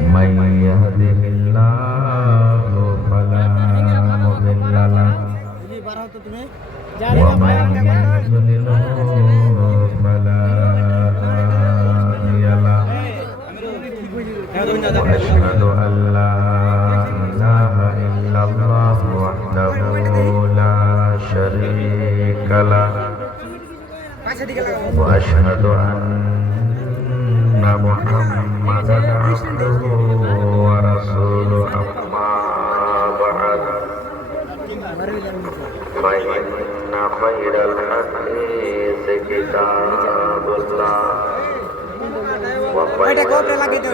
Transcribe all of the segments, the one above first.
من يهده الله فلا مضل له ومن يضلله فلا هادي له وأشهد أن لا إله إلا الله وحده لا شريك له وأشهد أن محمدا عبده ورسوله أما بعد فإن خير الحديث كتاب الله وخير الهدي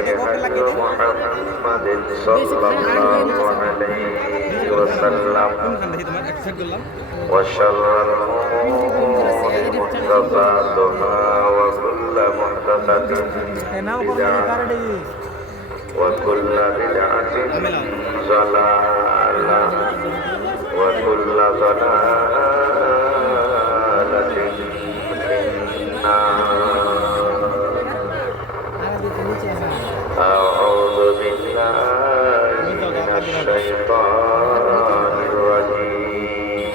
محمد صلى الله عليه وسلم وشر الأمور محدثاتها وكل محدثة بدعة وكل بدعة ضلالة وكل ضلالة في النار. أعوذ بالله من الشيطان الرجيم.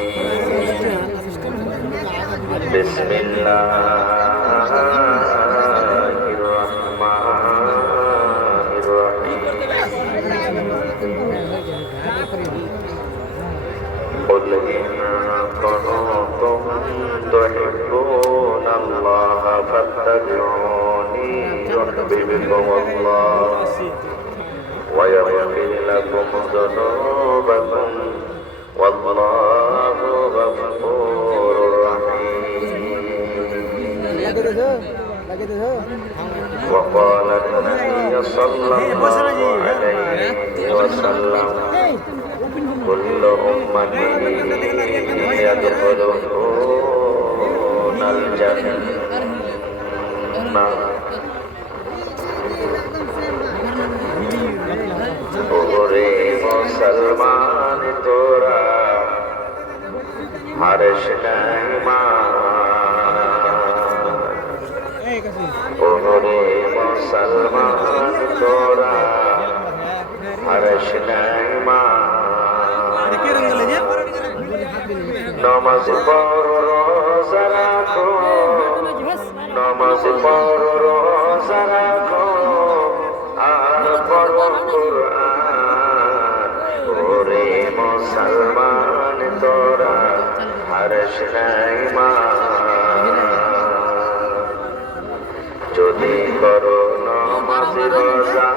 بسم الله الرحمن الرحيم. قل إن كنتم تحبون الله فاتبعوني يحببكم الله ويغفر لكم ذنوبكم والله غفور رحيم. وقال النبي صلى الله عليه وسلم كل أمتي يدخلون الجنة ওরে মুসলমান তোরা হারিস নাই মান। ওরে মুসলমান তোরা হারিস নাই মান। নামাজ পড়ো রোজা রাখো, নামাজ পড়ো রোজা রাখো আর পড়ো কুরআন। ওরে মুসলমান তোরা হারিস নাই মান। যদি করো নামাজ রোজা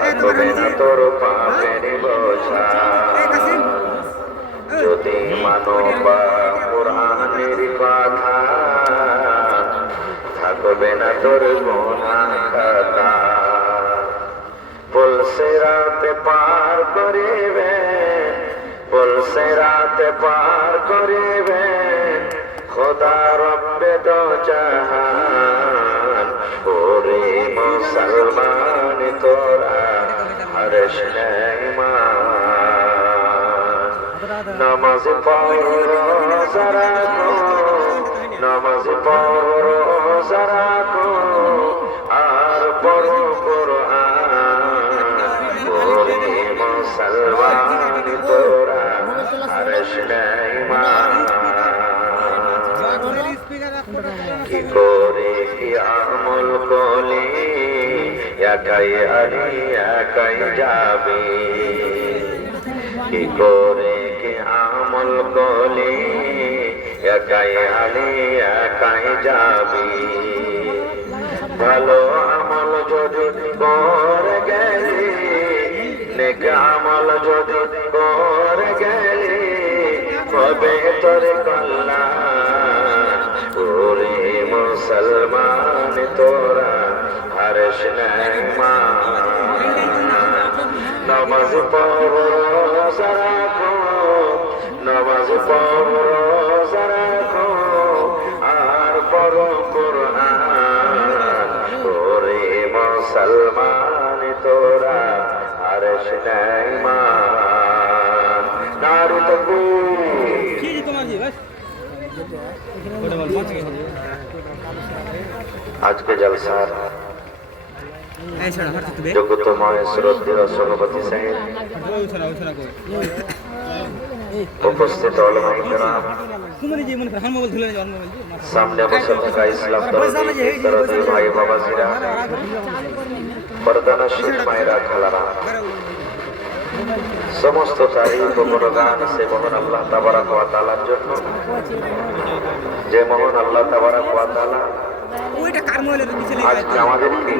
থাকবে না তোর পাপের বোঝা। যদি মানো বা কুরআনের কথা থাকবে না তোর গুনাহ খাতা। পুলসে রাতে পার করিবে, পুলসে রাতে পার করিবে খোদা রব্বে দো জাহান। ওরে মুসলমান তোরা হারিস নাই মান। নামাজ পড়ো রোজা রাখো, নামাজ পড়ো রোজা রাখো আর পড়ো কুরআন। ওরে মুসলমান তোরা হারিস নাই মান। কি করে কি আমল করলি একাই আলি একাই যাবি। কি করে কি আমল করলি একাই আলি একাই যাবি। ভালো আমল যদি করে গেলি, নেক আমল যদি করে গেলি হবে তোর কল্যাণ। ওরে মুসলমান তোরা হারিস নাই মান। নামাজ পড়ো রোজা রাখো, নামাজ পড়ো রোজা রাখো আর পড়ো কুরআন। ওরে মুসলমান তোরা হারিস নাই মান। নারী তাকবীর। আজকে জলসার যোগ্যতময় শ্রদ্ধেয় সভাপতি সাহেব, উপস্থিত ওলামায়ে কেরাম, সামনে বসে থাকা ইসলাম দরদি ভাই বাবাজিরা, পর্দানশীল মায়েরা, খালারা, সমস্ত তারিফ ও গুণগান সে মহান আল্লাহ তাবারাক ওয়া তাআলার জন্য, যে মহান আল্লাহ তাবারাক ওয়া তাআলা আজকে আমাদেরকে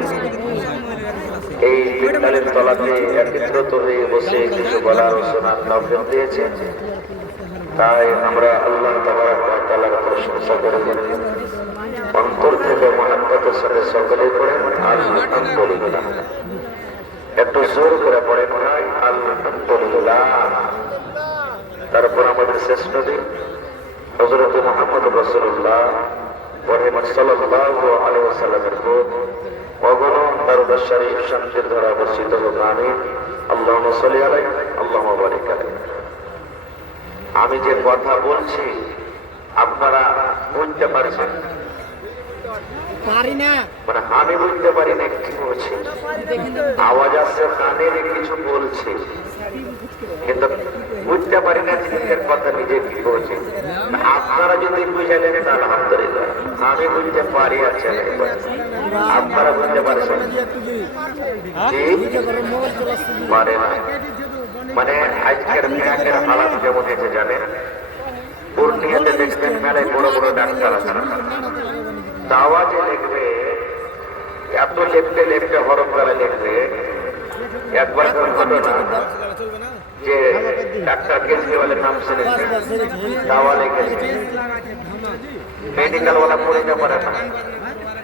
এই বিদ্যালয়ের তলাতে একত্রিত হয়ে বসে কিছু বলার ও শোনার তৌফিক দিয়েছে। তাই আমরা আল্লাহ তাবারাক ওয়া তাআলার প্রশংসা করে অন্তর থেকে মহব্বতের সাথে সকলে করেন আলহামদুলিল্লাহ। একটু জোর করে পড়েন ভাই আলহামদুলিল্লাহ। তারপর আমাদের শেষ নবী হযরত মুহাম্মদ রাসূলুল্লাহ সাল্লাল্লাহু আলাইহি ওয়াসাল্লামের প্রতি অগণন দরুদ শরীফ শান্তির ধারা বর্ষিত হোক, আমিন। আল্লাহুম্মা সাল্লি আলাইহি আল্লাহুম্মা বারিক আলাইহি। আমি যে কথা বলছি আপনারা বুঝতে পারছেন? মানে আমি বুঝতে পারি না কি বলছি, আওয়াজ আসছে কানে, কিছু বলছি কিন্তু বুঝতে পারি না নিজের কথা নিজে কি বলছি। আপনারা যদি বুঝে নেন তাহলে আলহামদুলিল্লাহ, আমি বুঝতে পারি। আচ্ছা, আপনারা বুঝতে পারছেন? পারে না মানে আজকের মেয়েদের হালাত কেমন হয়েছে জানেন? পূর্ণিয়াতে দেখবেন মেলায় বড় বড় ডাক্তার আছে, আওয়াজে লিখবে, এত লেপটে লেপটে হরফ করে লিখবে। একবার ঘটনা যে ডাক্তার কেজরিওয়ালের নাম শুনেছে, দাওয়া লিখেছে, মেডিকেল ওয়ালা পড়িতে পারে না,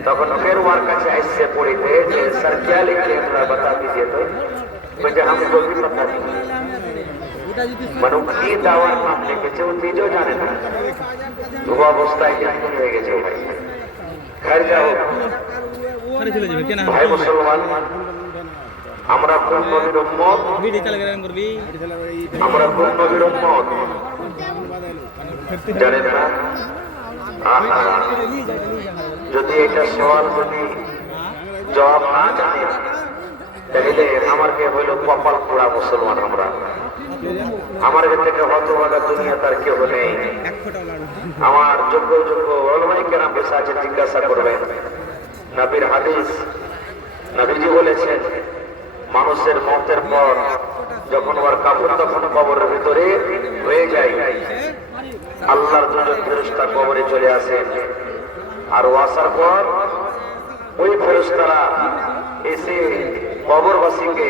তখন ফের ওর কাছে আসছে পড়িতে যে স্যার क्या लिखे हमरा बता दीजिए। तो বলছে আমি বলবি কথা মানে কি দাওয়ার নাম লিখেছে ও নিজেও জানে না। ও অবস্থায় কেমন হয়ে গেছে ভাই। খাই যাও ভাই মুসলমান, আমরা কোন নবীর উম্মত? আমরা কোন নবীর উম্মত জানেন না? যদি এটা সওয়াল যদি জবাব না জানেন তাহলে আমার কে হইল কপাল পোড়া মুসলমান। আমরা আমার থেকে হতভাগা দুনিয়া তার কেউ নেই। আমার যোগ্য যোগ্য ওলামায়ে কেরাম বসে আছে, জিজ্ঞাসা করবেন নবীর হাদিস। নবীজি বলেছেন মানুষের মতের পর যখন ওর কাপড় তখন কবরের ভিতরে হয়ে যায়, আল্লাহর দুজন ফেরেশতা কবরে চলে আসেন, আর আসার পর ওই ফেরেশতারা এসে কবরবাসীকে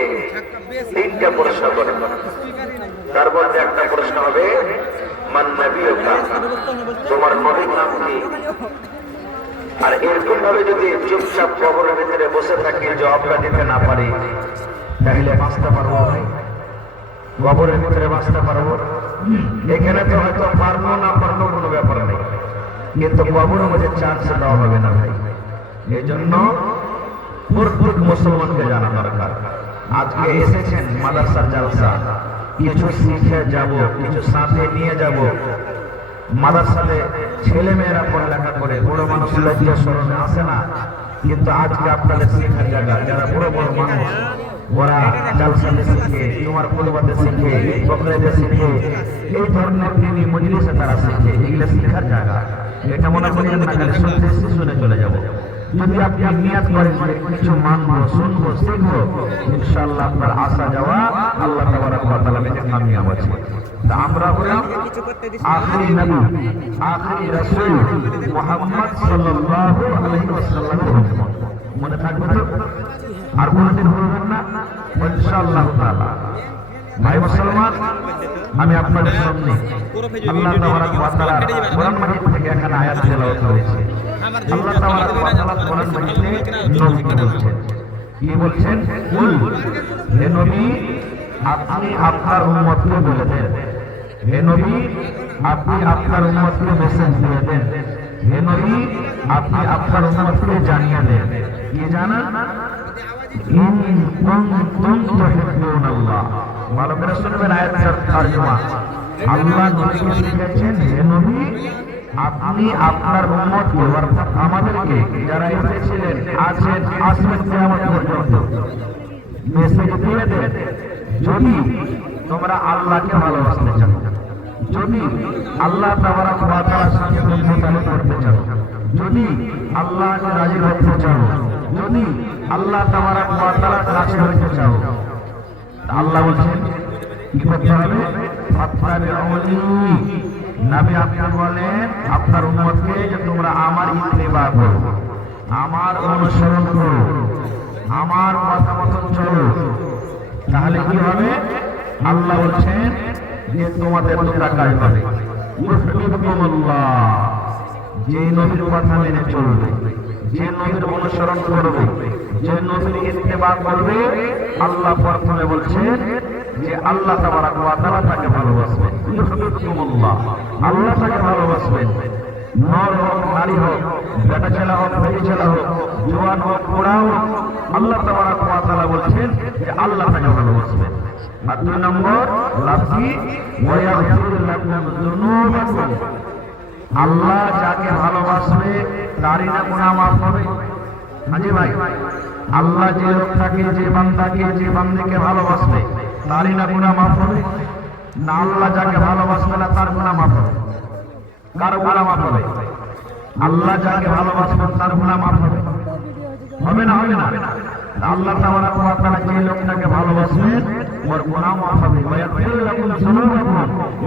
তিনটা প্রশ্ন করে। তার মধ্যে একটা প্রশ্ন হবে মান নবিয়ুকা, তোমার নবীর নাম কি? আর এরকম ভাবে যদি চুপচাপ কবরের ভিতরে বসে থাকি, জবাবটা দিতে না পারি, তাহলে বাঁচতে পারবো ভাই? কবরের ভিতরে বাঁচতে পারবো? এখানে তো হয়তো পারবো না পারবো কোনো ব্যাপার নেই, কিন্তু কবরের মধ্যে চান্স দেওয়া হবে না ভাই। এই জন্য প্রত্যেক মুসলমানকে জানা দরকার। আজকে এসেছেন মাদ্রাসার জালসা, কিছু শিখে যাব, কিছু সাথে নিয়ে যাব। মাদ্রাসাতে ছেলে মেয়েরা পড়ালেখা করে, বড় মানুষ লজ্জা শরমে আসে না, কিন্তু আজকে আপনাদের শেখার জায়গা যারা বড় বড় মানুষ, ওরা জালসাতে শিখে, তোমার পরিবারে শিখে, বকরেতে শিখে, এই ধরনের দিনী মজলিসে তারা শিখে। এগুলো শিখার জায়গা। এটা মনে করেন না খালি শুনতে শুনে চলে যাবো। যদি আপনি নিয়ত করেন যে কিছু মানবো, শুনবো, শিখবো, ইনশাআল্লাহ আপনার আসা যাওয়া আল্লাহ তাবারাক ওয়া তাআলা থেকে কামিয়াব আছে। তা আমরা হলাম আখিরি নবী, আখিরি রাসূল মুহাম্মদ সাল্লাল্লাহু আলাইহি ওয়াসাল্লামের উম্মত। মনে থাকবে তো? আর কোনদিন ভুলবেন না ইনশাআল্লাহ তাআলা। ভাই মুসলমান, আমি আপনাদের সামনে আল্লাহ তাবারাক ওয়া তাআলা কোরআন মাজিদ থেকে এখানে আয়াত তেলাওয়াত করেছি। আল্লাহ তাবারাক ওয়া তাআলা কোরআন মাজিদে নবীকে বলছেন, কি বলছেন? কুল, হে নবী আপনি আপনার উম্মতকে বলে দেন। হে নবী আপনি আপনার উম্মতকে মেসেজ দিয়ে দেন। হে নবী আপনি আপনার উম্মতকে জানিয়ে দেন। কি জানান? ইন কুনতুম তুহিব্বুনাল্লাহ। ভালো করে শুনবেন আয়াতের তরজমা। আল্লাহ নবীকে শিখিয়েছেন, হে নবী আপনি আপনার উম্মতকে অর্থাৎ আমাদেরকে যারা এসেছিলেন আছেন আসবেন কিয়ামত পর্যন্ত মেসেজ দিয়ে দেন, যদি তোমরা আল্লাহকে ভালোবাসতে চাও, যদি আল্লাহ তাবারক ওয়া তাআলার সঙ্গে বন্ধুত্ব করতে চাও, যদি আল্লাহকে রাজি হতে চাও, যদি আল্লাহ তাবারক ওয়া তাআলার কাছে হতে চাও, আল্লাহ বলছেন কি করতে হবে? ফাত্তাবিউনি, নবী আপনি বলেন আপনার উম্মতকে যে তোমরা আমার ইত্তেবা করো, আমার অনুসরণ করো, আমার কথা মতন চলো, তাহলে কি হবে? আল্লাহ বলছেন যে তোমাদের দুটা কাজ হবে। ইউহিব্বুকুমুল্লাহ, যে নবীর কথা মেনে চলবে, যে নবীর অনুসরণ করবে, যে নবীর ইত্তেবা করবে, আল্লাহ প্রথমে বলছেন যে আল্লাহ তাবারক ওয়া তাআলা তাকে ভালোবাসবেন। ইউহিব্বুকুমুল্লাহ, আল্লাহ তাকে ভালোবাসবেন। নর হোক, নারী হোক, বেটা ছেলে হোক, মেয়ে ছেলে হোক, জওয়ান হোক, বুড়া হোক, আল্লাহ তাবারক ওয়া তাআলা বলছেন যে আল্লাহ তাকে ভালোবাসবেন। আর 2 নম্বর, লাকি ওয়া ইয়াগফির লাকুম যুনুবাকুম, আল্লাহ যাকে ভালোবাসবে তারই না গুনাহ মাফ হবে। হাজি ভাই, আল্লাহ যে লোকটাকে, যে বান্দাকে, যে বান্দিকে ভালোবাসবে তারই না গুনাহ মাফ হবে? না, আল্লাহ যাকে ভালোবাসবে না তার গুনাহ মাফ হবে? কার গুনাহ মাফ হবে? আল্লাহ যাকে ভালোবাসবেন তার গুনাহ মাফ হবে? হবে না? হবে না। আল্লাহ তাবারক ওয়া তাআলা যে লোকটাকে ভালোবাসবেন ওর গুনাহ মাফ হবে, ওয়া ইয়াগফির লাকুম যুনুবাকুম,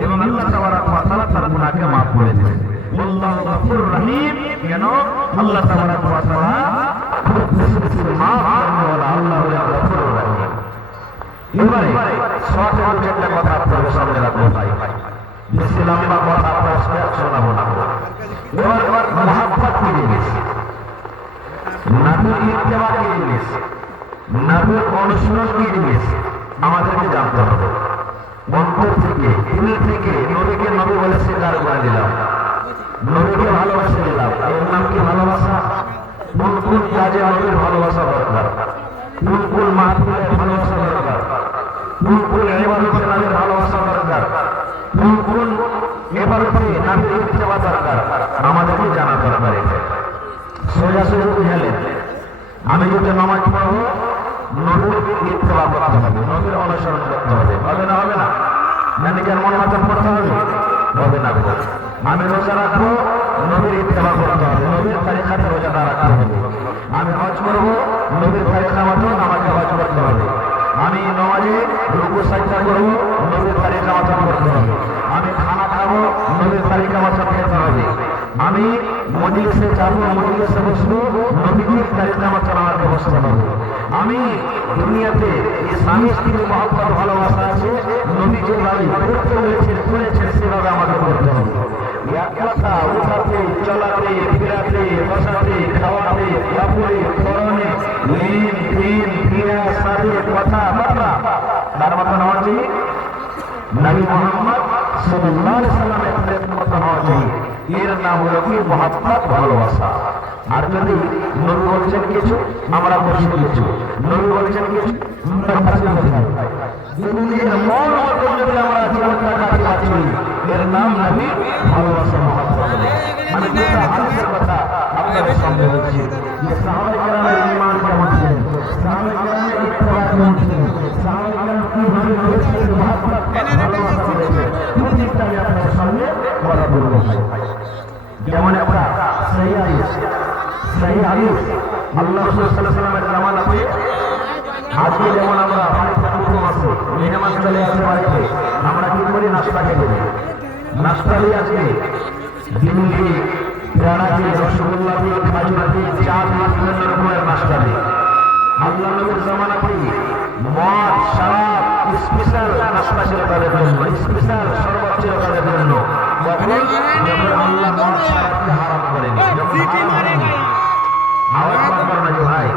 এবং আল্লাহ তাবারক ওয়া তাআলা তার গুনাহকে মাফ করে দেবেন। আল্লাহু গফুরুর রহিম, কেন? আল্লাহ তাবারক ওয়া তাআলা আল্লাহ গফুরুর রহিম। এবারে সহজ একটা কথা আপনাদের সামনে রাখবো ভাই, বেশি লম্বা কথা আপনার শোনাবো না। এবার মহাব্বত কি জিনিস, নবীর ইত্তেবা কি জিনিস, নবীর অনুসরণ কি জিনিস আমাদেরকে জানতে হবে। অন্তর থেকে, দিল থেকে নবীকে নবী বলে স্বীকার করে দিলাম, নবীকে ভালোবাসে দিলাম, এর নাম কি ভালোবাসা? কোন কোন কাজে নবীর ভালোবাসা দরকার, কোন কোন মাহফিলে ভালোবাসা দরকার, কোন কোন ইবাদতে নবীর ভালোবাসা দরকার, কোন কোন ইবাদতে নবীর ইত্তেবা দরকার, আমাদেরকে জানা দরকার। সোজা সোজা বুঝালেন, আমি যদি নামাজ পড়বো নবীর ইত্তেবা করতে হবে, নবীর অনুসরণ করতে হবে, হবে না? হবে না? নিজের মন মতন করতে হবে? হবে না। আমি রোজা রাখবো, নবীর ইত্তেবা করতে হবে, নবীর তারিখাতে রোজাটা রাখতে হবে। আমি হজ করবো, নবীর তারিখা মতন আমাকে হজ করতে হবে। আমি নামাজে রুকু সাজদা করবো, নবীর তারিখা মতন করতে হবে। আমি খানা খাবো, নবীর তারিখা মতন খেতে হবে। আমি মজলিসে যাবো, মজলিসে বসবো, নবীর তারিখা মতন আমাকে বসতে হবে। আমি দুনিয়াতে স্বামী স্ত্রীর মহব্বত ভালোবাসা আছে, নবী যেভাবে করতে করেছেন সেভাবে আমাকে করতে হবে। এক কথা উঠাতে, চলাতে, ফিরাতে, বসাতে, খাওয়াতে, কাপড়ে, পরনে, লেন দেন, ক্রিয়া সাথে কথাবার্তা তার মতন হওয়া চাই। নবী মুহাম্মদ সাল্লাল্লাহু আলাইহি সাল্লামের মতন হওয়া চাই। এর নাম হলো কি? মহব্বত, ভালোবাসা। আর যদি নবী বলছেন কিছু, আমরা করছি কিছু, নবী বলছেন কিছু, আমরা কাছে মন মতন যদি আমরা জীবনটা কাছে পাচ্ছি, এর নাম নবী ভালোবাসা, মহব্বত। আমি দুটো হাদিসের কথা আপনাদের সামনে বলছি যে সাহাবায়ে কেরামের ঈমান কেমন ছিল, সাহাবায়ে কেরামের ইত্তেবা কেমন ছিল, সাহাবায়ে কেরাম কিভাবে নবীর মহব্বত, ভালোবাসা করেছে, প্রত্যেকটা আমি আপনাদের সামনে বলা বলবো। যেমন একটা সহিহ হাদিস, আল্লাহ রাসূল সাল্লাল্লাহু আলাইহি ওয়াসাল্লামের জামানাতে আজকে যেমন আমরা বাড়িতে কুটুম আছে, মেহমান চলে আসে বাড়িতে, আমরা কি করি? নাস্তা খেতে দিই। নাস্তা দিয়ে আজকে দিল্লি, পেয়ারা দিয়ে, রসগোল্লা দিয়ে, খাজুর দিয়ে, চা দিয়ে, বিভিন্ন রকমের নাস্তা দিই। আল্লাহ নবীর জামানাতে মদ, শরাব, স্পেশাল নাস্তা ছিল তাদের জন্য, স্পেশাল শরবত ছিল তাদের জন্য। যখন আল্লাহ মদ শরাবকে হারাম করেনি, আওয়াজ করবেন না ভাই।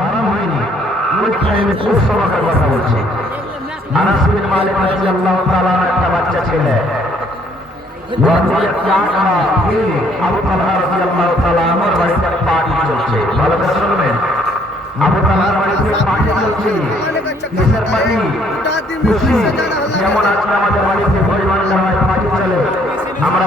হারাম হয়নি, ওই টাইমে সুসমাকের কথা বলছে। আনাস বিন মালিক রাদিয়াল্লাহু তাআলা একটা বাচ্চা ছেলে, ওয়াজির চাকা ফিরে আবু তালহা রাদিয়াল্লাহু তাআলা আমার বাড়িতে পার্টি চলছে। ভালো করে শুনবেন, আবু তালহার বাড়িতে পার্টি চলছে। কিসের পার্টি? খুশি যেমন আজকে আমাদের বাড়িতে পরিমাণ পার্টি চলে, আমরা